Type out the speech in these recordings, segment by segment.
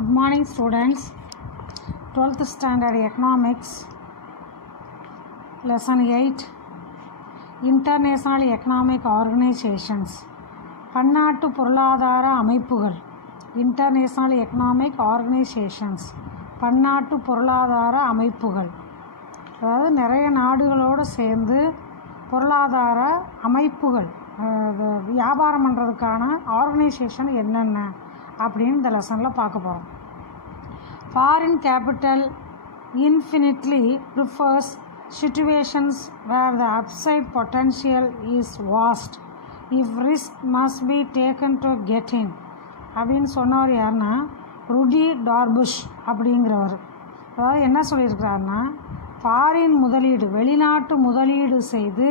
Good morning students. 12th standard economics lesson 8 international economic organizations பன்னாட்டு பொருளாதார அமைப்புகள் international economic organizations பன்னாட்டு பொருளாதார அமைப்புகள் அதாவது நிறைய நாடுகளோடு சேர்ந்து பொருளாதார அமைப்புகள் வியாபாரம் பண்ணுறதுக்கான ஆர்கனைசேஷன் என்னென்ன அப்படின்னு இந்த லெசனில் பார்க்க போகிறோம். Foreign capital infinitely prefers situations where the upside potential is vast if risk must be taken to get in அப்படின்னு சொன்னவர் யாருன்னா ருடி டார்புஷ் அப்படிங்கிறவர். அதாவது என்ன சொல்லியிருக்கிறாருன்னா, ஃபாரின் முதலீடு வெளிநாட்டு முதலீடு செய்து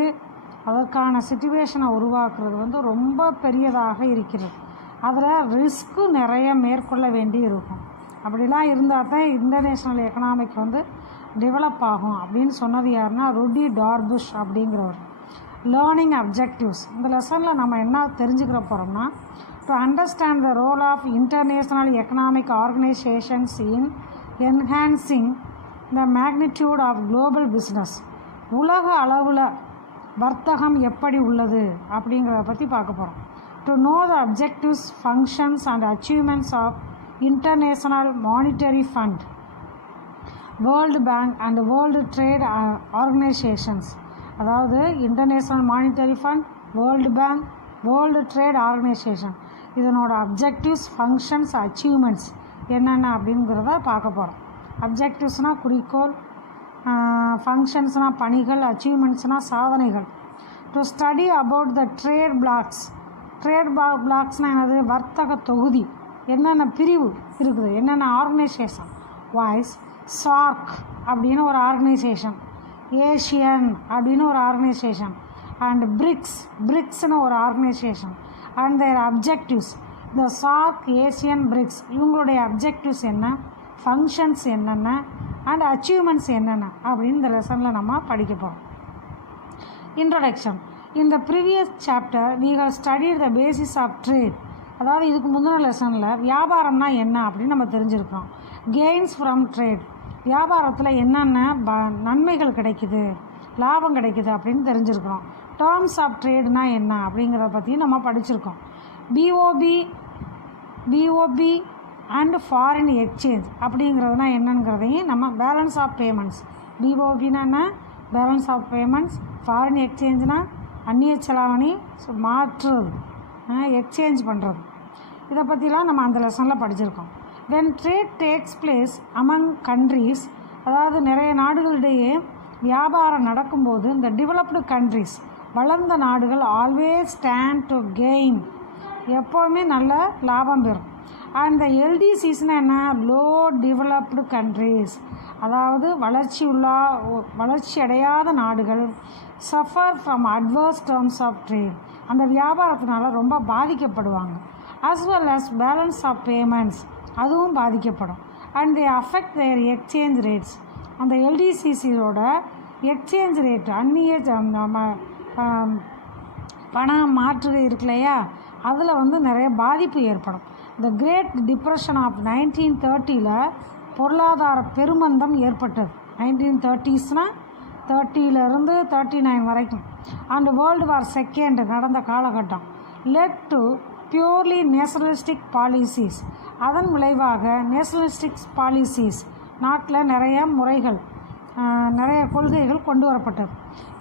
அதற்கான சிச்சுவேஷனை உருவாக்குறது ரொம்ப பெரியதாக இருக்கிறது. அதில் ரிஸ்க்கு நிறைய மேற்கொள்ள வேண்டி இருக்கும். அப்படிலாம் இருந்தால் தான் இன்டர்நேஷ்னல் எக்கனாமிக் டெவலப் ஆகும் அப்படின்னு சொன்னது யாருன்னா ருடி டார்புஷ் அப்படிங்கிறவர். லேர்னிங் அப்ஜெக்டிவ்ஸ் இந்த லெசனில் நம்ம என்ன தெரிஞ்சுக்கிற போகிறோம்னா, to understand the role of international economic organisations in enhancing the magnitude of global business. உலக அளவில் வர்த்தகம் எப்படி உள்ளது அப்படிங்கிறத பற்றி பார்க்க போகிறோம். To know the objectives, functions and achievements of International Monetary Fund, World Bank and World Trade Organizations. அதாவது international monetary fund, world bank, world trade organisation இதனோட அப்ஜெக்டிவ்ஸ், ஃபங்க்ஷன்ஸ், அச்சீவ்மெண்ட்ஸ் என்னென்ன அப்படிங்கிறத பார்க்க போகிறோம். அப்ஜெக்டிவ்ஸ்னால் குறிக்கோள், ஃபங்க்ஷன்ஸ்னால் பணிகள், அச்சீவ்மெண்ட்ஸ்னால் சாதனைகள். To study about the trade blocs. Trade பிளாக்ஸ்னால் என்னது? வர்த்தக தொகுதி. என்னென்ன பிரிவு இருக்குது, என்னென்ன ஆர்கனைசேஷன். வாய்ஸ் சார்க் அப்படின்னு ஒரு ஆர்கனைசேஷன், ஏஷியன் அப்படின்னு ஒரு ஆர்கனைசேஷன், அண்ட் பிரிக்ஸ்னு ஒரு ஆர்கனைசேஷன். And their objectives. இந்த சார்க், ஏசியன், பிரிக்ஸ் இவங்களுடைய அப்ஜெக்டிவ்ஸ் என்ன, ஃபங்க்ஷன்ஸ் என்னென்ன, அண்ட் அச்சீவ்மெண்ட்ஸ் என்னென்ன அப்படின்னு இந்த லெசனில் நம்ம படிக்க போகிறோம். Introduction. In the previous chapter we have studied the basis of trade. அதாவது இதுக்கு முந்தின லெசனில் வியாபாரம்னா என்ன அப்படின்னு நம்ம தெரிஞ்சுருக்கோம். கெயின்ஸ் ஃப்ரம் ட்ரேட், வியாபாரத்தில் என்னென்ன நன்மைகள் கிடைக்குது, லாபம் கிடைக்குது அப்படின்னு தெரிஞ்சுருக்கிறோம். டேர்ம்ஸ் ஆஃப் ட்ரேட்னா என்ன அப்படிங்கிறத பற்றியும் நம்ம படிச்சிருக்கோம். பிஓபி அண்ட் ஃபாரின் எக்ஸ்சேஞ்ச் அப்படிங்கிறதுனா என்னங்கிறதையும் நம்ம பேலன்ஸ் ஆஃப் பேமெண்ட்ஸ். பிஓபின்னா என்ன? Balance of payments. ஃபாரின் எக்ஸ்சேஞ்சுனா அந்நிய செலாவணி மாற்றுறது, எக்ஸ்சேஞ்ச் பண்ணுறது. இதை பற்றிலாம் நம்ம அந்த லெசனில் படிச்சிருக்கோம். When trade takes place among countries, அதாவது நிறைய நாடுகளிடையே வியாபாரம் நடக்கும்போது இந்த டெவலப்டு கண்ட்ரீஸ் வளர்ந்த நாடுகள் ஆல்வேஸ் ஸ்டாண்ட் டு கெயின், எப்போவுமே நல்ல லாபம் பெறும். அண்ட் த எல்டிசிஸ்னா என்ன? லோ டெவலப்டு கண்ட்ரீஸ், அதாவது வளர்ச்சி அடையாத நாடுகள் suffer from adverse terms of trade, அந்த வியாபாரத்தினால ரொம்ப பாதிக்கப்படுவாங்க. As well as balance of payments, அதுவும் பாதிக்கப்படும். And they affect their exchange rates, அந்த எல்டிசிசியோட எக்ஸ்சேஞ்ச் ரேட் அந்நிய நம்ம பணம் மாற்று இருக்கு இல்லையா, அதில் நிறைய பாதிப்பு ஏற்படும். இந்த கிரேட் டிப்ரெஷன் ஆஃப் 1930 பொருளாதார பெருமந்தம் ஏற்பட்டது. 1930ஸ்னால் 30லேருந்து 39 வரைக்கும். அண்ட் வேர்ல்டு வார் செகண்ட் நடந்த காலகட்டம். Led to purely nationalistic policies, அதன் விளைவாக நேஷனலிஸ்டிக் பாலிசிஸ், நாட்டில் நிறைய முறைகள், நிறைய கொள்கைகள் கொண்டு வரப்பட்டது.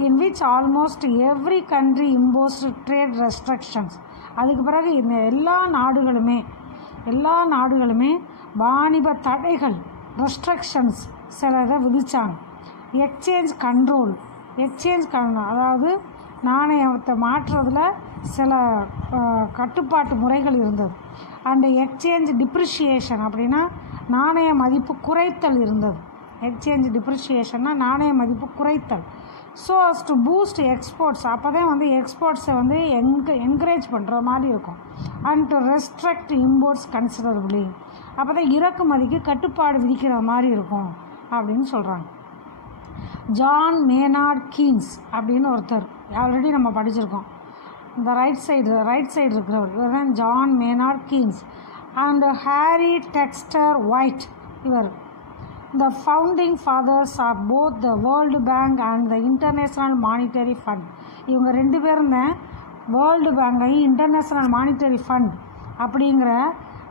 In which almost every country imposed trade restrictions. அதுக்கு பிறகு இந்த எல்லா நாடுகளுமே வாணிப தடைகள், ரெஸ்ட்ரிக்ஷன்ஸ் சில இதை விதித்தாங்க. எக்ஸ்சேஞ்ச் கண்ட்ரோல், அதாவது நாணயத்தை மாற்றுறதுல சில கட்டுப்பாட்டு முறைகள் இருந்தது. அண்டு எக்ஸ்சேஞ்ச் டிப்ரிஷியேஷன் அப்படின்னா நாணய மதிப்பு குறைத்தல் இருந்தது. எக்ஸ்சேஞ்ச் டிப்ரிஷியேஷன்னா நாணய மதிப்பு குறைத்தல். So us to boost exports, அப்போ தான் எக்ஸ்போர்ட்ஸை என்கரேஜ் பண்ணுற மாதிரி இருக்கும். And to restrict imports considerably, அப்போ தான் இறக்குமதிக்கு கட்டுப்பாடு விதிக்கிற மாதிரி இருக்கும் அப்படின்னு சொல்கிறாங்க. ஜான் மேனார்ட் கீன்ஸ் அப்படின்னு ஒருத்தர், ஆல்ரெடி நம்ம படிச்சிருக்கோம். இந்த ரைட் சைடு இருக்கிறவர் இவர் தான் John Maynard Keynes. and Harry Texter White. இவர் the founding fathers of both the World Bank and the International Monetary Fund. இவங்க ரெண்டு பேரும் தான் வேர்ல்டு பேங்கையும் இன்டர்நேஷ்னல் மானிட்டரி ஃபண்ட் அப்படிங்கிற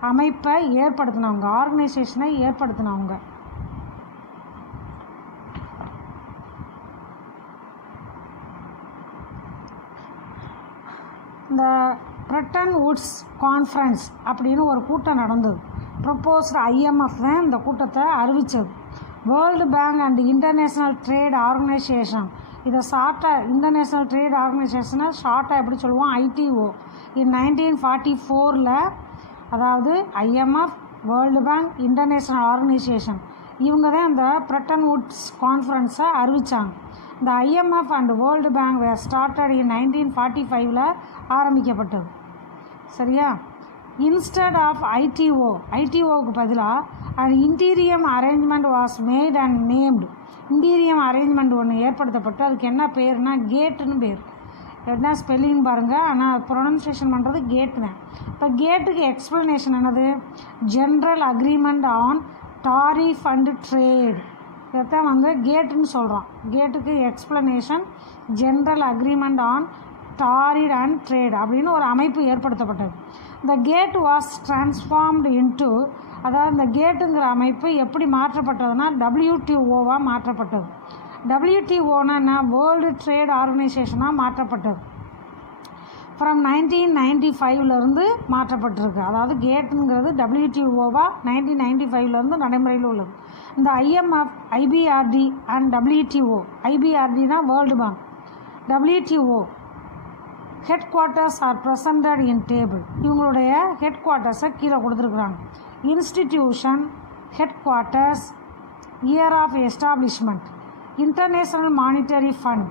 அமைப்பை ஏற்படுத்தினவங்க, ஆர்கனைசேஷனை ஏற்படுத்தினவங்க. இந்த பிரெட்டன் வுட்ஸ் கான்ஃபரன்ஸ் அப்படின்னு ஒரு கூட்டம் நடந்தது. ப்ரொப்போஸ்டு ஐஎம்எஃப் தான் இந்த கூட்டத்தை அறிவித்தது. World bank and international trade organisation, இதை ஷார்ட்டாக இன்டர்நேஷ்னல் ட்ரேட் ஆர்கனைசேஷனை ஷார்ட்டாக எப்படி சொல்லுவோம், ஐடிஓ. இன் 1944 அதாவது IMF, World Bank, international organisation இவங்க தான் இந்த பிரெட்டன் வுட்ஸ் கான்ஃபரன்ஸை அறிவித்தாங்க. இந்த IMF and World Bank were started in 1945 ஆரம்பிக்கப்பட்டது. சரியா? இன்ஸ்டெட் ஆஃப் ஐடிஓவுக்கு பதிலாக and interim arrangement was made and named. Interim arrangement ஒன்று ஏற்படுத்தப்பட்டு அதுக்கு என்ன பேர்னா கேட்டுன்னு பேர். என்ன ஸ்பெல்லிங் பாருங்கள், ஆனால் ப்ரொனன்சியேஷன் பண்ணுறது கேட்டு தான். இப்போ கேட்டுக்கு எக்ஸ்ப்ளனேஷன் என்னது, general agreement on tariff and trade. இதைத்தான் வந்து கேட்டுன்னு சொல்கிறோம். கேட்டுக்கு explanation general agreement on torrid and trade அப்படின்னு ஒரு அமைப்பு ஏற்படுத்தப்பட்டது. இந்த கேட் வாஸ் டிரான்ஸ்ஃபார்ம்டு இன்டு, அதாவது இந்த கேட்டுங்கிற அமைப்பு எப்படி மாற்றப்பட்டதுன்னா WTOவாக மாற்றப்பட்டது. WTOனா என்ன, வேர்ல்டு ட்ரேட் ஆர்கனைசேஷனாக மாற்றப்பட்டது. ஃப்ரம் 1995 மாற்றப்பட்டிருக்கு. அதாவது கேட்டுங்கிறது WTOவாக 1995 நடைமுறையில் உள்ளது. இந்த IMF, IBRD அண்ட் WTO, IBRDனா world bank, WTO headquarters are presented in table. இவங்களுடைய ஹெட் குவார்ட்டர்ஸை கீழே கொடுத்துருக்குறாங்க. Institution, headquarters, year of establishment. International monetary fund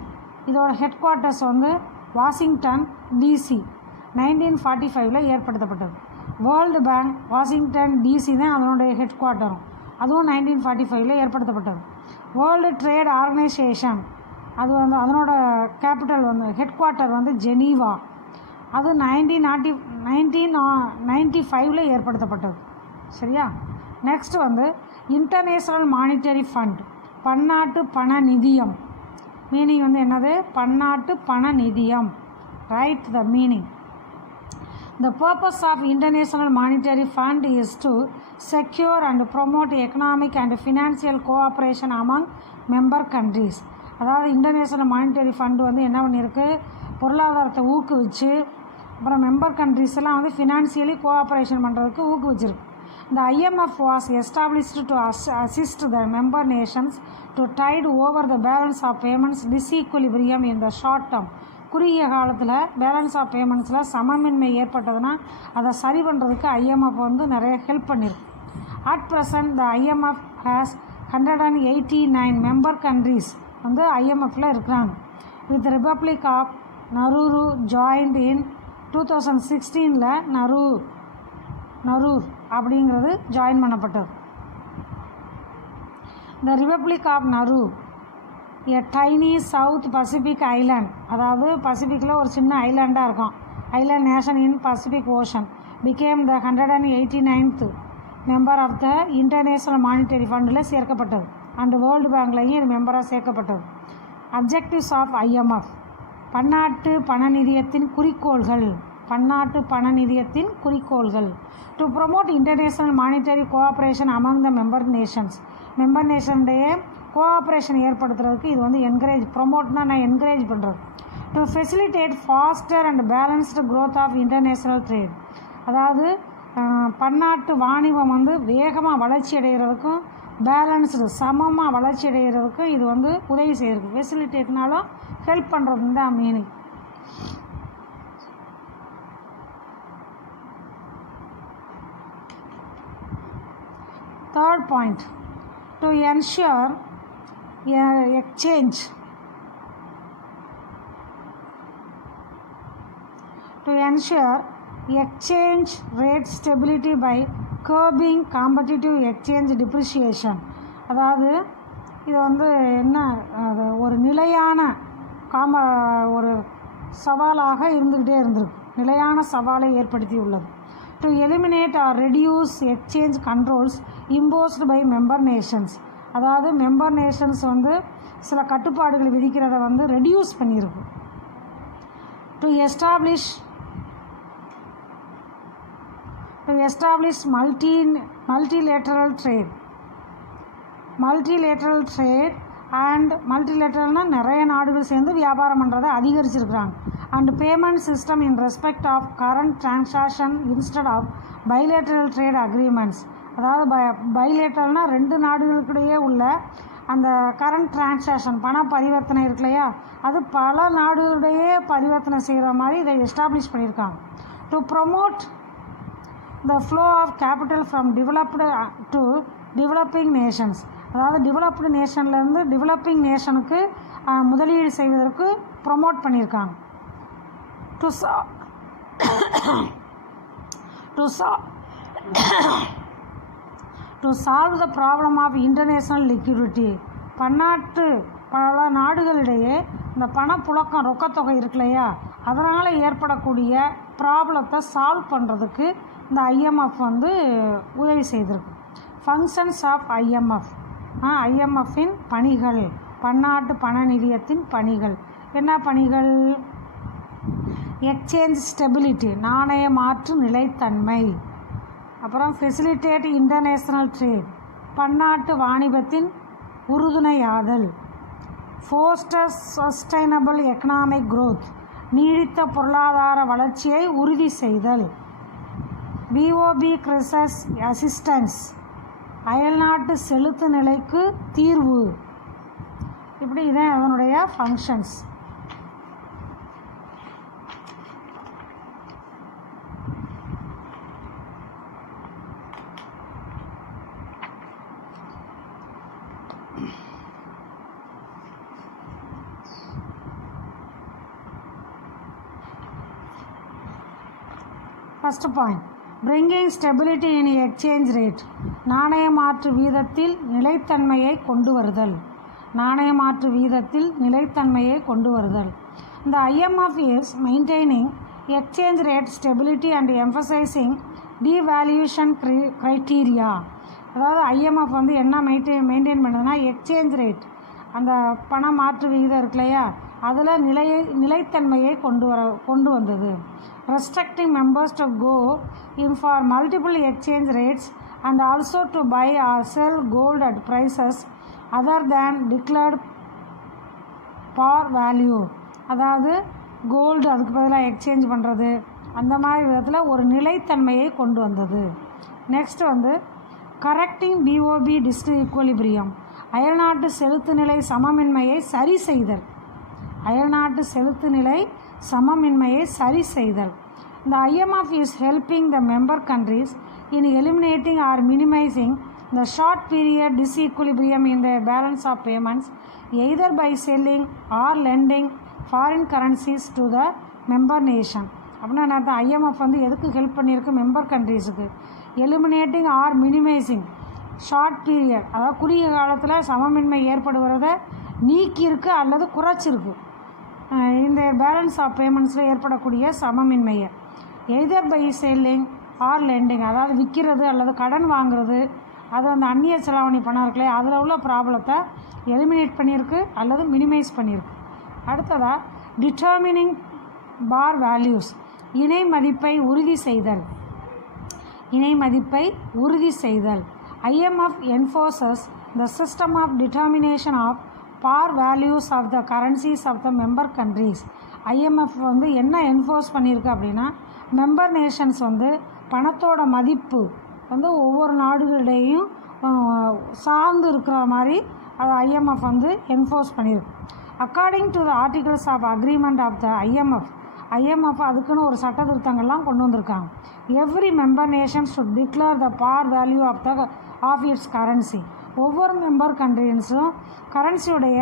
இதோட ஹெட் குவார்ட்டர்ஸ் வந்து வாஷிங்டன் DC 1945 ஏற்படுத்தப்பட்டது. வேர்ல்டு பேங்க் வாஷிங்டன் DC தான் அதனுடைய ஹெட் குவார்ட்டரும், அதுவும் 1945 ஏற்படுத்தப்பட்டது. வேர்ல்டு ட்ரேட் ஆர்கனைசேஷன் அது வந்து அதனோட கேபிட்டல் வந்து ஹெட் குவார்ட்டர் வந்து ஜெனீவா, அது 1995 ஏற்படுத்தப்பட்டது. சரியா? நெக்ஸ்ட் வந்து இன்டர்நேஷ்னல் மானிட்டரி ஃபண்ட், பன்னாட்டு பண நிதியம். மீனிங் வந்து என்னது, பன்னாட்டு பண நிதியம். Right the meaning. The purpose of International Monetary Fund is to secure and promote economic and financial cooperation among member countries. அதாவது இன்டர்நேஷ்னல் மானிட்டரி ஃபண்டு வந்து என்ன பண்ணியிருக்கு, பொருளாதாரத்தை ஊக்குவிச்சு அப்புறம் மெம்பர் கண்ட்ரிஸ் எல்லாம் வந்து ஃபினான்சியலி கோஆப்ரேஷன் பண்ணுறதுக்கு ஊக்குவிச்சிருக்கு. The IMF was established to assist the member nations to tide over the balance of payments disequilibrium in the short term. குறுகிய காலத்தில் பேலன்ஸ் ஆஃப் பேமெண்ட்ஸில் சமமின்மை ஏற்பட்டதுன்னா அதை சரி பண்ணுறதுக்கு IMF வந்து நிறைய ஹெல்ப் பண்ணியிருக்கு. At present the IMF has 189 member countries வந்து IMFல இருக்கிறாங்க. With republic of Nauru joined in 2016 Nauru அப்படிங்கிறது ஜாயின் பண்ணப்பட்டது. The republic of Nauru a tiny south Pacific island, அதாவது பசிபிக்கில் ஒரு சின்ன ஐலாண்டாக இருக்கும், island nation in Pacific ocean, became the 189th member of the international monetary ஃபண்டில் சேர்க்கப்பட்டது. அண்டு வேர்ல்டு பேங்க்லையும் இது மெம்பராக சேர்க்கப்பட்டது. அப்ஜெக்டிவ்ஸ் ஆஃப் IMF, பன்னாட்டு பண நிதியத்தின் குறிக்கோள்கள், பன்னாட்டு பண நிதியத்தின் குறிக்கோள்கள். To promote international monetary cooperation among the member nations, member நேஷனுடைய கோஆப்ரேஷன் ஏற்படுத்துறதுக்கு இது வந்து என்கரேஜ், ப்ரொமோட்னா நான் என்கரேஜ் பண்ணுறது. To facilitate faster and balanced growth of international trade, அதாவது பன்னாட்டு வாணிபம் வந்து வேகமாக வளர்ச்சி அடைகிறதுக்கும் பேலன்ஸ்டு சமமாக வளர்ச்சி அடைகிறதுக்கும் இது வந்து உதவி செய்கிறது. ஃபெசிலிட்டேட்னாலும் ஹெல்ப் பண்ணுறதுன்னு தான் meaning. Third point, to ensure exchange rate stability by curbing competitive exchange depreciation. அதாவது இது வந்து என்ன, அது ஒரு நிலையான ஒரு சவாலாக இருந்துக்கிட்டே இருந்திருக்கு, நிலையான சவாலை ஏற்படுத்தி உள்ளது. To eliminate or reduce exchange controls imposed by member nations. அதாவது மெம்பர் நேஷன்ஸ் வந்து சில கட்டுப்பாடுகள் விதிக்கிறத வந்து ரெடியூஸ் பண்ணியிருக்கு. To establish multilateral trade and மல்டிலேட்டரல்னால் நிறைய நாடுகள் சேர்ந்து வியாபாரம் பண்ணுறதை அதிகரிச்சிருக்கிறாங்க. And payment system in respect of current transaction instead of bilateral trade agreements. அதாவது பைலேட்டரல்னால் ரெண்டு நாடுகளுக்கிடையே உள்ள அந்த கரண்ட் டிரான்சாக்ஷன் பண பரிவர்த்தனை இருக்கு இல்லையா, அது பல நாடுகளிடையே பரிவர்த்தனை செய்கிற மாதிரி இதை எஸ்டாப்ளிஷ் பண்ணியிருக்காங்க. To promote the flow of capital from developed to developing nations. அதாவது டெவலப்டு நேஷன்லேருந்து டெவலப்பிங் நேஷனுக்கு முதலீடு செய்வதற்கு ப்ரொமோட் பண்ணியிருக்காங்க. To solve the problem of international liquidity. பல நாடுகளிடையே இந்த பணப்புழக்கம் ரொக்கத்தொகை இருக்கு இல்லையா, அதனால் ஏற்படக்கூடிய ப்ராப்ளத்தை சால்வ் பண்ணுறதுக்கு இந்த ஐஎம்எஃப் வந்து உதவி செய்திருக்கு. Functions of IMF. ஐஎம்எஃப்பின் பணிகள், பன்னாட்டு பண நிதியத்தின் பணிகள். என்ன பணிகள்? எக்ஸ்சேஞ்ச் ஸ்டெபிலிட்டி, நாணய மாற்று நிலைத்தன்மை. அப்புறம் ஃபெசிலிட்டேட் இன்டர்நேஷ்னல் ட்ரேட், பன்னாட்டு வாணிபத்தின் உறுதுணையாதல். ஃபோஸ்டர் சஸ்டைனபிள் எக்கனாமிக் க்ரோத், நீடித்த பொருளாதார வளர்ச்சியை உறுதி செய்தல். பிஓபி கிரைசிஸ் அசிஸ்டன்ஸ், அயல்நாட்டு செலுத்து நிலைக்கு தீர்வு. இப்படி இதான் அதனுடைய functions. First point, bringing stability இன் எக்ஸ்சேஞ்ச் ரேட், நாணய மாற்று வீதத்தில் நிலைத்தன்மையை கொண்டு வருதல். நாணய மாற்று வீதத்தில் நிலைத்தன்மையை கொண்டு வருதல். இந்த IMF is maintaining exchange rate stability and emphasizing devaluation criteria. அதாவது ஐஎம்எஃப் வந்து என்ன மெயின்டைன் பண்ணுதுன்னா, எக்ஸ்சேஞ்ச் ரேட், அந்த பண மாற்று விகிதம் இருக்கு இல்லையா, அதில் நிலைத்தன்மையை கொண்டு வந்தது. Restricting members to go in for multiple exchange rates and also to buy or sell gold at prices other than declared par value. அதாவது கோல்டு அதுக்கு பதிலாக எக்ஸ்சேஞ்ச் பண்ணுறது, அந்த மாதிரி விதத்தில் ஒரு நிலைத்தன்மையை கொண்டு வந்தது. நெக்ஸ்ட் வந்து கரெக்டிங் பிஓபி டிஸ்இக்வலிபிரியம், அயல்நாட்டு செலுத்து நிலை சமமின்மையை சரி செய்தல். அயல்நாட்டு செலுத்து நிலை சமமின்மையை சரி செய்தல். The IMF is helping the member countries in eliminating or minimizing the short period disequilibrium in the balance of payments, either by selling or lending foreign currencies to the member nation. அப்படின்னா நான் IMF வந்து எதுக்கு help பண்ணியிருக்கு? Member கண்ட்ரீஸுக்கு. Eliminating or minimizing short period, அதாவது குறுகிய காலத்தில் சமமின்மை ஏற்படுகிறத நீக்கியிருக்கு அல்லது குறைச்சிருக்கு. இந்த பேலன்ஸ் ஆஃப் பேமெண்ட்ஸில் ஏற்படக்கூடிய சமமின்மையை either by selling or lending, அதாவது விற்கிறது அல்லது கடன் வாங்குறது, அது அந்த அந்நிய செலாவணி பணம் இருக்குல்லையே, அதில் உள்ள ப்ராப்ளத்தை எலிமினேட் பண்ணியிருக்கு அல்லது மினிமைஸ் பண்ணியிருக்கு. அடுத்ததாக டிட்டர்மினிங் பார் வேல்யூஸ், இணை மதிப்பை உறுதி செய்தல். இணை மதிப்பை உறுதி செய்தல். IMF enforces the system of determination of par values of the currencies of the member countries. IMF வந்து என்ன என்ஃபோர்ஸ் பண்ணியிருக்கு அப்படின்னா, மெம்பர் நேஷன்ஸ் வந்து பணத்தோட மதிப்பு வந்து ஒவ்வொரு நாடுகளிடையும் சார்ந்து இருக்கிற மாதிரி அது ஐஎம்எஃப் வந்து என்ஃபோர்ஸ் பண்ணியிருக்கு. According to the articles of agreement of the IMF அதுக்குன்னு ஒரு சட்ட திருத்தங்கள்லாம் கொண்டு வந்திருக்காங்க. Every member nation should declare the par value of its currency. ஒவ்வொரு மெம்பர் கண்ட்ரீஸும் கரன்சியுடைய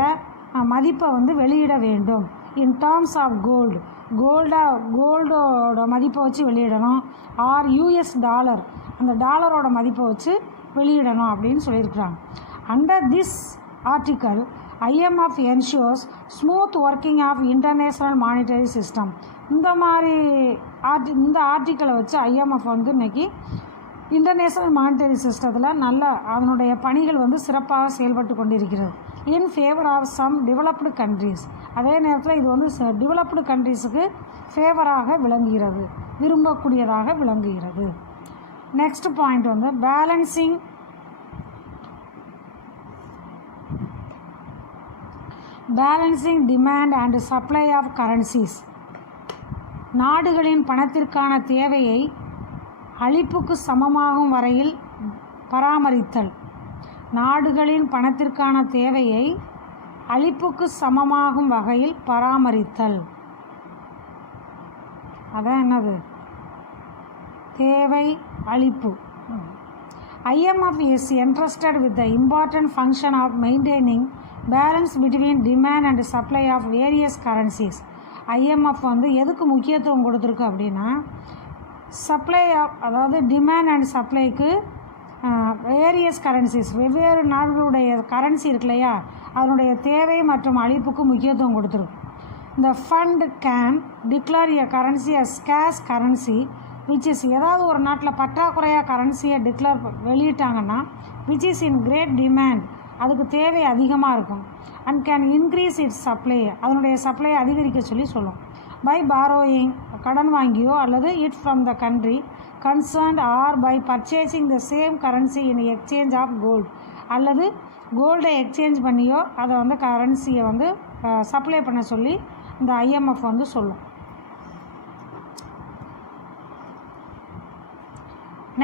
மதிப்பை வந்து வெளியிட வேண்டும். இன் டேர்ம்ஸ் ஆஃப் கோல்டோட மதிப்பை வச்சு வெளியிடணும். ஆர் யூஎஸ் டாலர், அந்த டாலரோட மதிப்பை வச்சு வெளியிடணும் அப்படின்னு சொல்லியிருக்கிறாங்க. Under this article IMF ensures smooth working of international monetary system. இந்த மாதிரி இந்த ஆர்டிக்கலை வச்சு IMF வந்து இன்றைக்கி இன்டர்நேஷ்னல் மானிட்டரி சிஸ்டத்தில் நல்ல அதனுடைய பணிகள் வந்து சிறப்பாக செயல்பட்டு கொண்டிருக்கிறது. In favour of some developed countries. அதே நேரத்தில் இது வந்து டெவலப்டு கண்ட்ரீஸுக்கு ஃபேவராக விளங்குகிறது, விரும்பக்கூடியதாக விளங்குகிறது. நெக்ஸ்ட் பாயிண்ட் வந்து balancing demand and supply of currencies. நாடுகளின் பணத்திற்கான தேவையை அளிப்புக்கு சமமாகும் வரையில் பராமரித்தல். நாடுகளின் பணத்திற்கான தேவையை அளிப்புக்கு சமமாகும் வகையில் பராமரித்தல். அதான் என்னது? தேவை அளிப்பு. IMF is entrusted with the important function of maintaining balance between demand and supply of various currencies. IMF வந்து எதுக்கு முக்கியத்துவம் கொடுத்துருக்கு அப்படின்னா, சப்ளை ஆஃப் அதாவது டிமாண்ட் அண்ட் சப்ளைக்கு வேரியஸ் கரன்சிஸ், வெவ்வேறு நாடுகளுடைய கரன்சி இருக்கு இல்லையா, அதனுடைய தேவை மற்றும் அளிப்புக்கு முக்கியத்துவம் கொடுத்துருக்கு. இந்த fund can declare a currency as scarce currency which is, ஏதாவது ஒரு நாட்டில் பற்றாக்குறையாக கரன்சியை டிக்ளேர் வெளியிட்டாங்கன்னா which is in great demand, அதுக்கு தேவை அதிகமாக இருக்கும். And can increase its supply, அதனுடைய சப்ளையை அதிகரிக்க சொல்லும். பை பாரோயிங், கடன் வாங்கியோ, அல்லது it from the country concerned, or by purchasing the same currency in exchange of gold, அல்லது கோல்டை எக்ஸ்சேஞ்ச் பண்ணியோ அதை வந்து கரன்சியை வந்து சப்ளை பண்ண சொல்லி இந்த IMF வந்து சொல்லும்.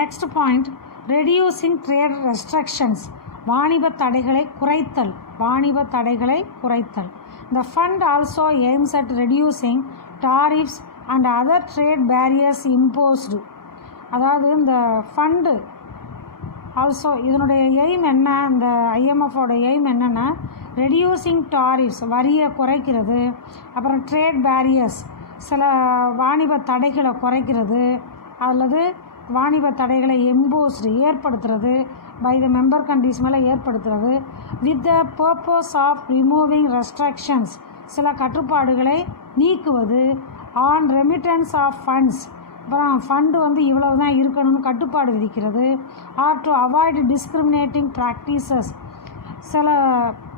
Next point, reducing trade restrictions. வாணிப தடைகளை குறைத்தல். வாணிப தடைகளை குறைத்தல். The fund also aims at reducing tariffs and other trade barriers imposed. அதாவது இந்த ஃபண்டு ஆல்சோ இதனுடைய எய்ம் என்ன, இந்த IMFோட எய்ம் என்னென்னா ரெடியூசிங் டாரிஃப்ஸ், வரியை குறைக்கிறது, அப்புறம் ட்ரேட் பேரியர்ஸ், சில வாணிப தடைகளை குறைக்கிறது, அல்லது வாணிப தடைகளை எம்போஸ்டு ஏற்படுத்துறது, பை த மெம்பர் கண்ட்ரிஸ் மேலே ஏற்படுத்துறது, with the purpose of removing restrictions, சில கட்டுப்பாடுகளை நீக்குவது, ஆன் ரெமிட்டன்ஸ் ஆஃப் ஃபண்ட்ஸ், அப்புறம் ஃபண்டு வந்து இவ்வளவு தான் இருக்கணும்னு கட்டுப்பாடு விதிக்கிறது, or to avoid discriminating practices, சில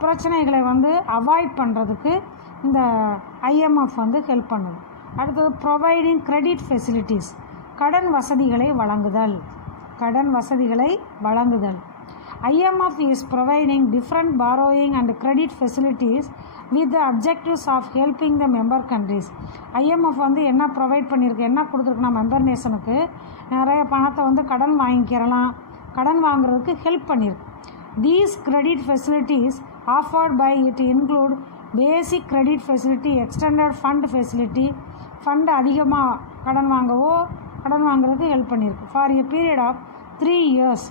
பிரச்சனைகளை வந்து அவாய்ட் பண்ணுறதுக்கு இந்த IMF வந்து ஹெல்ப் பண்ணுது. அடுத்தது ப்ரொவைடிங் கிரெடிட் ஃபெசிலிட்டிஸ், கடன் வசதிகளை வழங்குதல். கடன் வசதிகளை வழங்குதல். IMF is providing different borrowing and credit facilities with the objectives of helping the member countries. IMF வந்து என்ன ப்ரொவைட் பண்ணியிருக்கு, என்ன கொடுத்துருக்குன்னா மெம்பர் நேஷனுக்கு நிறைய பணத்தை வந்து கடன் வாங்கிக்கிறலாம், கடன் வாங்குறதுக்கு ஹெல்ப் பண்ணியிருக்கு. These credit facilities offered by it include basic credit facility, extended fund facility, fund அதிகமாக கடன் வாங்குறதுக்கு ஹெல்ப் பண்ணியிருக்கு. For a period of 3 years,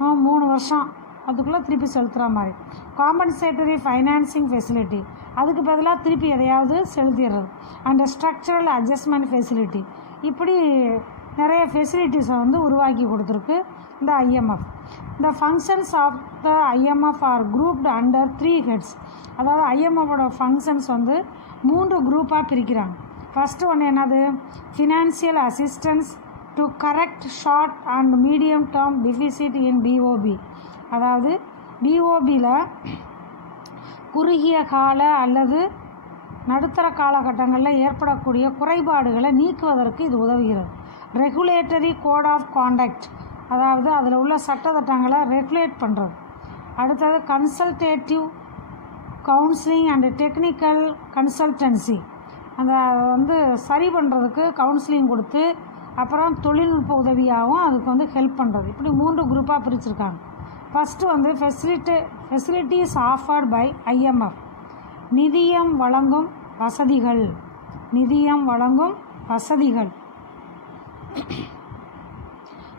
3 வருஷம் அதுக்குள்ளே திருப்பி செலுத்துகிற மாதிரி. காம்பன்சேட்டரி ஃபைனான்சிங் ஃபெசிலிட்டி, அதுக்கு பதிலாக திருப்பி எதையாவது செலுத்திடுறது. அண்ட் ஸ்ட்ரக்சரல் அட்ஜஸ்ட்மெண்ட் ஃபெசிலிட்டி, இப்படி நிறைய ஃபெசிலிட்டிஸை வந்து உருவாக்கி கொடுத்துருக்கு இந்த IMF. The functions of the IMF are grouped under 3 heads. அதாவது IMFோட ஃபங்க்ஷன்ஸ் வந்து 3 குரூப்பாக பிரிக்கிறாங்க. ஃபஸ்ட்டு ஒன்று என்னது, financial assistance to correct short and medium term deficit in BOB. அதாவது BOBயில் குறுகிய கால அல்லது நடுத்தர காலகட்டங்களில் ஏற்படக்கூடிய குறைபாடுகளை நீக்குவதற்கு இது உதவுகிறது. ரெகுலேட்டரி கோட் ஆஃப் காண்டக்ட், அதாவது அதில் உள்ள சட்டத்திட்டங்களை ரெகுலேட் பண்ணுறது. அடுத்தது consultative counselling and technical consultancy, அந்த வந்து சரி பண்ணுறதுக்கு கவுன்சிலிங் கொடுத்து அப்புறம் தொழில்நுட்ப உதவியாகவும் அதுக்கு வந்து ஹெல்ப் பண்ணுறது. இப்படி 3 குரூப்பாக பிரிச்சுருக்காங்க. ஃபஸ்ட்டு வந்து ஃபெசிலிட்டிஸ் ஆஃபர்ட் பை IMF, நிதியம் வழங்கும் வசதிகள். நிதியம் வழங்கும் வசதிகள்.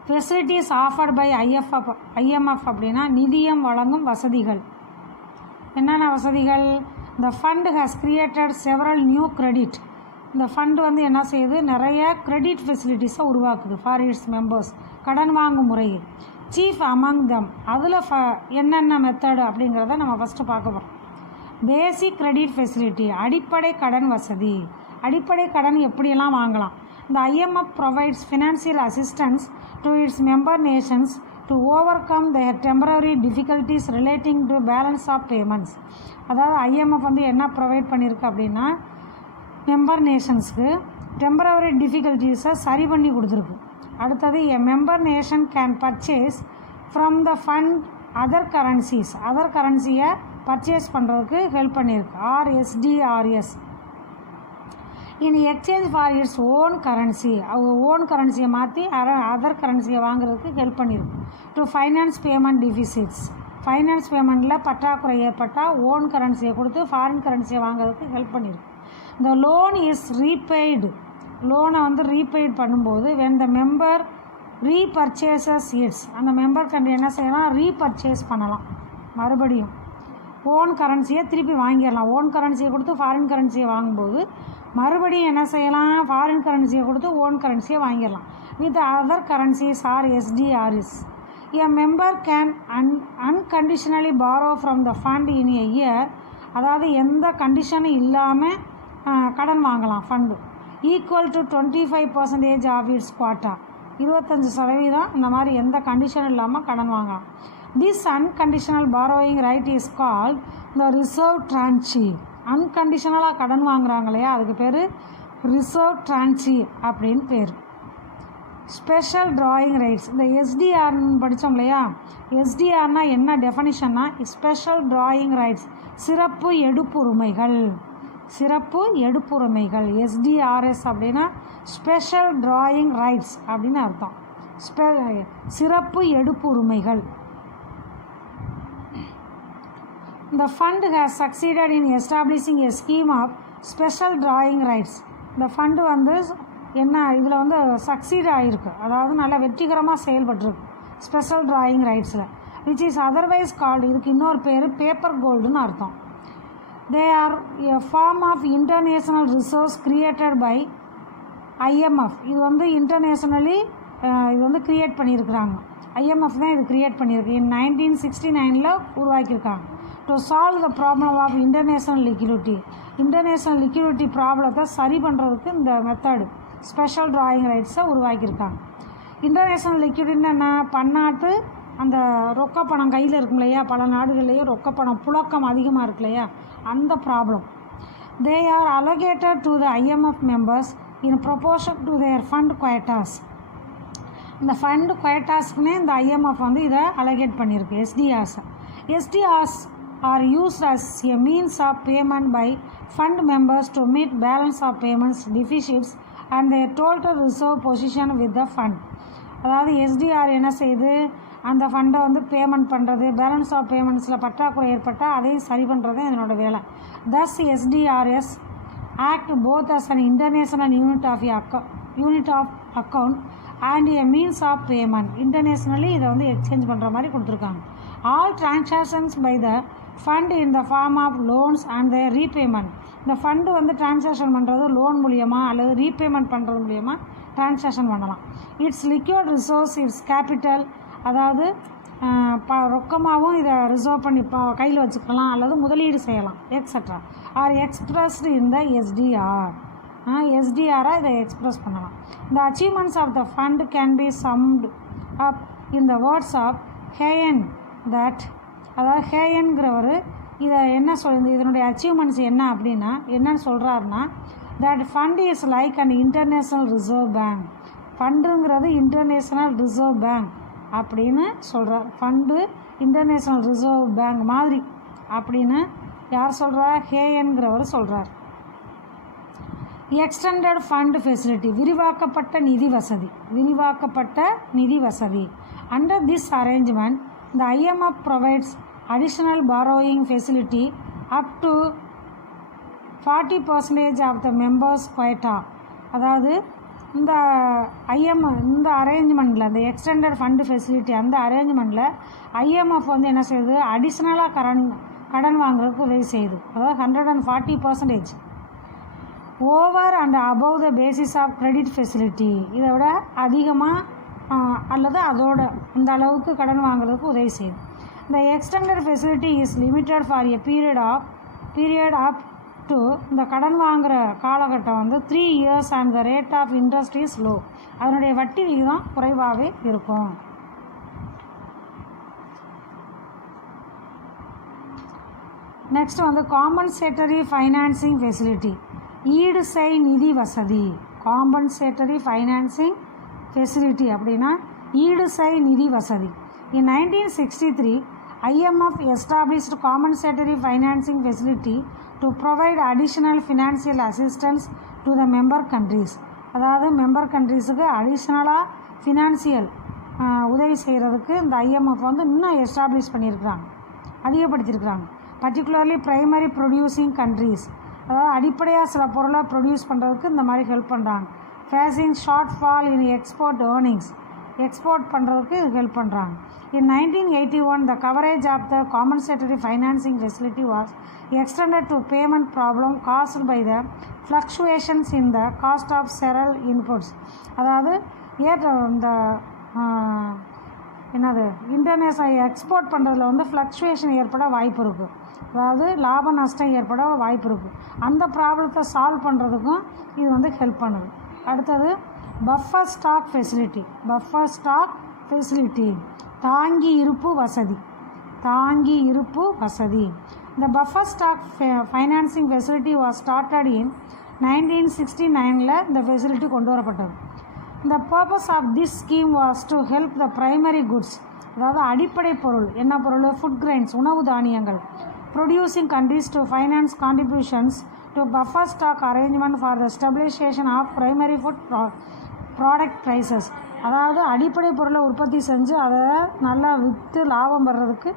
ஃபெசிலிட்டிஸ் ஆஃபர்ட் பை IMF அப்படின்னா நிதியம் வழங்கும் வசதிகள். என்னென்ன வசதிகள்? இந்த fund has created several new credit. இந்த ஃபண்டு வந்து என்ன செய்யுது, நிறைய கிரெடிட் ஃபெசிலிட்டிஸை உருவாக்குது ஃபார் இட்ஸ் மெம்பர்ஸ், கடன் வாங்கும் முறையில். சீஃப் அமங் தம், அதில் என்னென்ன மெத்தடு அப்படிங்கிறத நம்ம ஃபஸ்ட்டு பார்க்க போகிறோம். பேசிக் கிரெடிட் ஃபெசிலிட்டி, அடிப்படை கடன் வசதி. அடிப்படை கடன் எப்படியெல்லாம் வாங்கலாம்? இந்த IMF provides financial assistance to its member nations to overcome their temporary difficulties relating to balance of payments. அதாவது IMF வந்து என்ன ப்ரொவைட் பண்ணியிருக்கு அப்படின்னா, மெம்பர் நேஷன்ஸ்க்கு டெம்பரவரி டிஃபிகல்ட்டிஸை சரி பண்ணி கொடுத்துருக்கு. அடுத்தது a member nation can purchase from the fund other கரன்சியை பர்ச்சேஸ் பண்ணுறதுக்கு ஹெல்ப் பண்ணியிருக்கு. RSDRS in exchange for its own currency, அவங்க ஓன் கரன்சியை மாற்றி அதர் கரன்சியை வாங்குறதுக்கு ஹெல்ப் பண்ணியிருக்கு. To finance payment deficits, finance பேமெண்ட்டில் பற்றாக்குறை ஏற்பட்டால் ஓன் கரன்சியை கொடுத்து ஃபாரின் கரன்சியை வாங்குறதுக்கு ஹெல்ப் பண்ணியிருக்கு. இந்த லோன் இஸ் ரீபெய்டு, லோனை வந்து ரீபெய்ட் பண்ணும்போது when the member repurchases its, அந்த மெம்பர் கண்ட்ரி என்ன செய்யலாம், ரீபர்ச்சேஸ் பண்ணலாம், மறுபடியும் ஓன் கரன்சியை திருப்பி வாங்கிடலாம். ஓன் கரன்சியை கொடுத்து ஃபாரின் கரன்சியை வாங்கும்போது மறுபடியும் என்ன செய்யலாம், ஃபாரின் கரன்சியை கொடுத்து ஓன் கரன்சியை வாங்கிடலாம். With other currencies RSDRS. A member can unconditionally borrow from the fund in a year, அதாவது எந்த கண்டிஷனும் இல்லாமல் கடன் வாங்கலாம். Fund equal to 25% of its quota, 25% இந்த மாதிரி எந்த கண்டிஷனும் இல்லாமல் கடன் வாங்கலாம். This unconditional borrowing right is called the reserve tranche. அன்கண்டிஷனலாக கடன் வாங்குறாங்க இல்லையா, அதுக்கு பேர் ரிசர்வ் ட்ரான்ச்சி அப்படின்னு பேர். ஸ்பெஷல் ட்ராயிங் ரைட்ஸ், இந்த SDRன்னு படித்தோம் இல்லையா, SDRனால் என்ன டெஃபனிஷன்னா, ஸ்பெஷல் ட்ராயிங் ரைட்ஸ், சிறப்பு எடுப்புரிமைகள். சிறப்பு எடுப்புரிமைகள் SDRS அப்படின்னா ஸ்பெஷல் ட்ராயிங் ரைட்ஸ் அப்படின்னு அர்த்தம். சிறப்பு எடுப்புரிமைகள். The fund has succeeded in establishing a scheme of special drawing rights. இந்த ஃபண்டு வந்து என்ன இதில் வந்து சக்சீட் ஆகிருக்கு, அதாவது நல்லா வெற்றிகரமாக செயல்பட்டுருக்கு ஸ்பெஷல் ட்ராயிங் ரைட்ஸில். விச் இஸ் அதர்வைஸ் கால்டு, இதுக்கு இன்னொரு பேர் பேப்பர் கோல்டுன்னு அர்த்தம். They are a form of international resource created by IMF. இது வந்து இன்டர்நேஷ்னலி இது வந்து க்ரியேட் பண்ணியிருக்கிறாங்க. IMF தான் இது க்ரியேட் பண்ணியிருக்கு. 1969 உருவாக்கியிருக்காங்க. To solve the problem of international liquidity, international liquidity ப்ராப்ளத்தை சரி பண்ணுறதுக்கு இந்த மெத்தடு ஸ்பெஷல் ட்ராயிங் ரைட்ஸை உருவாக்கியிருக்காங்க. இன்டர்நேஷ்னல் லிக்விடிட்டின்னு என்ன, பன்னாட்டு அந்த ரொக்க பணம் கையில் இருக்கும் இல்லையா, பல நாடுகள்லேயும் ரொக்க பணம் புழக்கம் அதிகமாக இருக்கு இல்லையா, அந்த problem. They are allocated to the IMF members in proportion to their fund quotas. இந்த ஃபண்டு குவைட்டாஸ்க்குன்னே இந்த IMF வந்து இதை அலோகேட் பண்ணியிருக்கு SDRs. SDRs are used as a means of payment by fund members to meet balance of payments deficits and their total reserve position with the fund. அதாவது SDR என்ன செய்யுது, அந்த ஃபண்டை வந்து பேமெண்ட் பண்ணுறது, பேலன்ஸ் ஆஃப் பேமெண்ட்ஸில் பற்றாக்குறை ஏற்பட்டால் அதையும் சரி பண்ணுறது இதனோட வேலை. Thus SDRS act both as an international unit of account and a means of payment. Internationally இதை வந்து எக்ஸ்சேஞ்ச் பண்ணுற மாதிரி கொடுத்துருக்காங்க. All transactions by the fund in the form of loans and the repayment. இந்த ஃபண்டு வந்து transaction பண்ணுறது loan மூலியமாக அல்லது ரீபேமெண்ட் பண்ணுறது மூலியமாக டிரான்சாக்ஷன் பண்ணலாம். It's liquid resource, it's capital, அதாவது ரொக்கமாகவும் இதை ரிசர்வ் பண்ணி கையில் வச்சுக்கலாம் அல்லது முதலீடு செய்யலாம் எக்ஸட்ரா. ஆர் எக்ஸ்பிரஸ்டு இன் த SDR. SDRாக இதை எக்ஸ்பிரஸ் பண்ணலாம். The achievements of the fund can be summed up in the words of Hayek. that அதாவது ஹேயன்கிறவர் இதை என்ன சொல்லுது, இதனுடைய அச்சீவ்மெண்ட்ஸ் என்ன அப்படின்னா என்னன்னு சொல்கிறாருன்னா, that fund is like an international reserve bank. ஃபண்டுங்கிறது இன்டர்நேஷ்னல் ரிசர்வ் பேங்க் அப்படின்னு சொல்கிறார். ஃபண்டு இன்டர்நேஷ்னல் ரிசர்வ் பேங்க் மாதிரி அப்படின்னு யார் சொல்கிறார், ஹேயன்கிறவர் சொல்கிறார். எக்ஸ்டெண்டட் ஃபண்ட் ஃபெசிலிட்டி, விரிவாக்கப்பட்ட நிதி வசதி, விரிவாக்கப்பட்ட நிதி வசதி. Under this arrangement the IMF provides additional borrowing facility up to 40% of the members quota. அதாவது இந்த இந்த அரேஞ்ச்மெண்ட்டில் இந்த எக்ஸ்டெண்டட் ஃபண்டு ஃபெசிலிட்டி அந்த அரேஞ்ச்மெண்ட்டில் IMF வந்து என்ன செய்யுது, அடிஷ்னலாக கடன் வாங்குறதுக்கு உதவி செய்யுது. அதாவது 140% over and above the basis of credit facility, இதை விட அதிகமாக அல்லது அதோட இந்த அளவுக்கு கடன் வாங்குறதுக்கு உதவி செய்யுது. இந்த extended facility is limited for a period of period up to இந்த கடன் வாங்குகிற காலகட்டம் வந்து 3 years and the rate of interest is low. அதனுடைய வட்டி விகிதம் குறைவாகவே இருக்கும். நெக்ஸ்ட் வந்து காம்பன்சேட்டரி ஃபைனான்சிங் ஃபெசிலிட்டி, ஈடுசெய் நிதி வசதி. காம்பன்சேட்டரி ஃபைனான்சிங் ஃபெசிலிட்டி அப்படின்னா ஈடுசெய் நிதி வசதி. In 1963, IMF established compensatory financing facility to provide additional financial assistance to the member countries. அதாவது மெம்பர் கண்ட்ரீஸுக்கு அடிஷ்னலாக ஃபினான்சியல் உதவி செய்கிறதுக்கு இந்த ஐஎம்எஃப் வந்து இன்னும் எஸ்டாப்ளிஷ் பண்ணியிருக்கிறாங்க, அதிகப்படுத்தியிருக்கிறாங்க. பர்டிகுலர்லி ப்ரைமரி ப்ரொடியூசிங் கண்ட்ரீஸ், அதாவது அடிப்படையாக சில பொருளை ப்ரொடியூஸ் பண்ணுறதுக்கு இந்த மாதிரி ஹெல்ப் பண்ணுறாங்க. Facing short fall in export earnings, export பண்ணுறதுக்கு ஹெல்ப் பண்ணுறாங்க. In 1981, the coverage of the compensatory financing facility was extended to payment problem caused by the fluctuations in the cost of several inputs. அதாவது இந்த என்னது international export பண்ணுறதுல வந்து fluctuation ஏற்பட வாய்ப்பு இருக்குது, அதாவது லாப நஷ்டம் ஏற்பட வாய்ப்பு இருக்குது. அந்த ப்ராப்ளத்தை சால்வ் பண்ணுறதுக்கும் இது வந்து ஹெல்ப் பண்ணுது. அடுத்தது buffer stock facility. Buffer stock facility தாங்கி இருப்பு வசதி. தாங்கி இருப்பு வசதி. இந்த buffer stock financing facility was started in 1969 இந்த ஃபெசிலிட்டி கொண்டு வரப்பட்டது. The purpose of this scheme was to help the primary goods, அதாவது அடிப்படை பொருள், என்ன பொருள், ஃபுட் கிரெயின்ஸ், உணவு தானியங்கள், producing countries to finance contributions to buffer stock arrangement for the stabilization of primary food product prices. அதாவது அடிப்படை பொருளை உற்பத்தி செஞ்சு அதை நல்லா விற்று லாபம் வர்றதுக்கு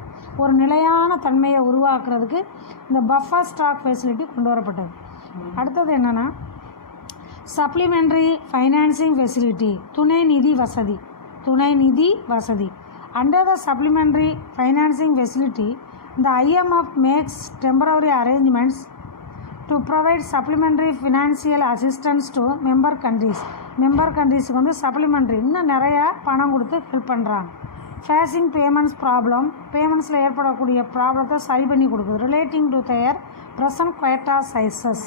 ஒரு நிலையான தன்மையை உருவாக்குறதுக்கு இந்த பஃபர் ஸ்டாக் ஃபெசிலிட்டி கொண்டு வரப்பட்டது. அடுத்தது என்னென்னா சப்ளிமெண்ட்ரி ஃபைனான்சிங் ஃபெசிலிட்டி, துணை நிதி வசதி. துணை நிதி வசதி. Under the supplementary financing facility the IMF makes temporary arrangements to provide supplementary financial assistance to member countries. Member கண்ட்ரீஸுக்கு வந்து சப்ளிமெண்ட்ரி இன்னும் நிறையா பணம் கொடுத்து ஹெல்ப் பண்ணுறாங்க. ஃபேஸிங் பேமெண்ட்ஸ் ப்ராப்ளம், பேமெண்ட்ஸில் ஏற்படக்கூடிய ப்ராப்ளத்தை சரி பண்ணி கொடுக்குது. Relating to their present quota sizes.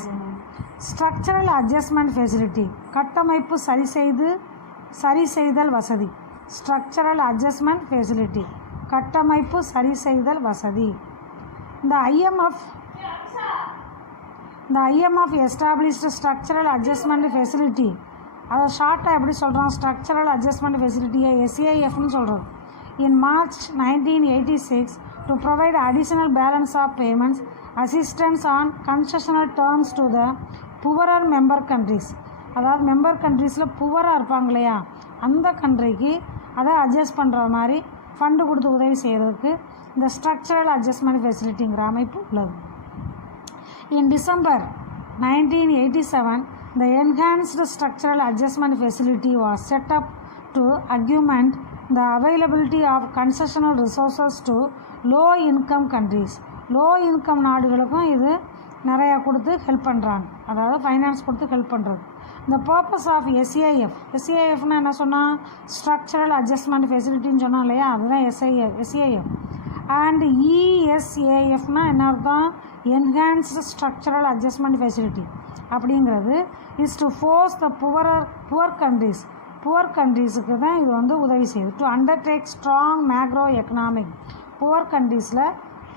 Structural adjustment facility, கட்டமைப்பு சரி செய்தல் வசதி. ஸ்ட்ரக்சரல் அட்ஜஸ்ட்மெண்ட் ஃபெசிலிட்டி, கட்டமைப்பு சரி செய்தல் வசதி. இந்த IMF established structural adjustment facility, அதை ஷார்ட்டாக எப்படி சொல்கிறோம், ஸ்ட்ரக்சரல் அட்ஜஸ்ட்மெண்ட் ஃபெசிலிட்டியை SAFன்னு சொல்கிறது. In March 1986 to provide additional balance of payments assistance on concessional terms to the poorer member countries. அதாவது மெம்பர் கண்ட்ரீஸில் புவராக இருப்பாங்க இல்லையா, அந்த கண்ட்ரிக்கு அதை அட்ஜஸ்ட் பண்ணுற மாதிரி ஃபண்டு கொடுத்து உதவி செய்கிறதுக்கு இந்த ஸ்ட்ரக்சரல் அட்ஜஸ்ட்மெண்ட் ஃபெசிலிட்டிங்கிற அமைப்பு உள்ளது. இன் December 1987 the enhanced structural adjustment facility was set up to augment the availability of concessional resources to low income countries. Low income நாடுகளுக்கும் இது நிறையா கொடுத்து ஹெல்ப் பண்ணுறாங்க, அதாவது ஃபைனான்ஸ் கொடுத்து ஹெல்ப் பண்ணுறது. இந்த பர்பஸ் ஆஃப் எஸ்ஏஎஃப்னா என்ன சொன்னால் ஸ்ட்ரக்சரல் அட்ஜஸ்ட்மெண்ட் ஃபெசிலிட்டின்னு சொன்னோம் இல்லையா, அதுதான் எஸ்ஏஎஃப். அண்ட் ESAFனா என்ன அர்த்தம், என்ஹான்ஸ்டு ஸ்ட்ரக்சரல் அட்ஜஸ்ட்மெண்ட் ஃபெசிலிட்டி அப்படிங்கிறது is to force the poor கண்ட்ரீஸுக்கு தான் இது வந்து உதவி செய்யுது. To undertake strong macro economic, poor கண்ட்ரீஸில்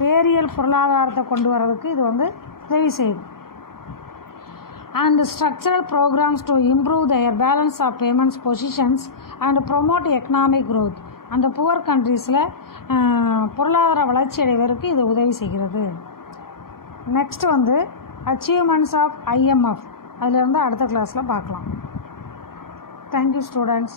பேரியல் பொருளாதாரத்தை கொண்டு வர்றதுக்கு இது வந்து உதவி செய்யுது. and structural programs to improve their balance of payments positions and promote economic growth. அந்த புவர் கண்ட்ரீஸில் பொருளாதார வளர்ச்சி அடைவதற்கு இது உதவி செய்கிறது. நெக்ஸ்ட் வந்து அச்சீவ்மெண்ட்ஸ் ஆஃப் IMF, அதிலிருந்து அடுத்த கிளாஸில் பார்க்கலாம். Thank you students.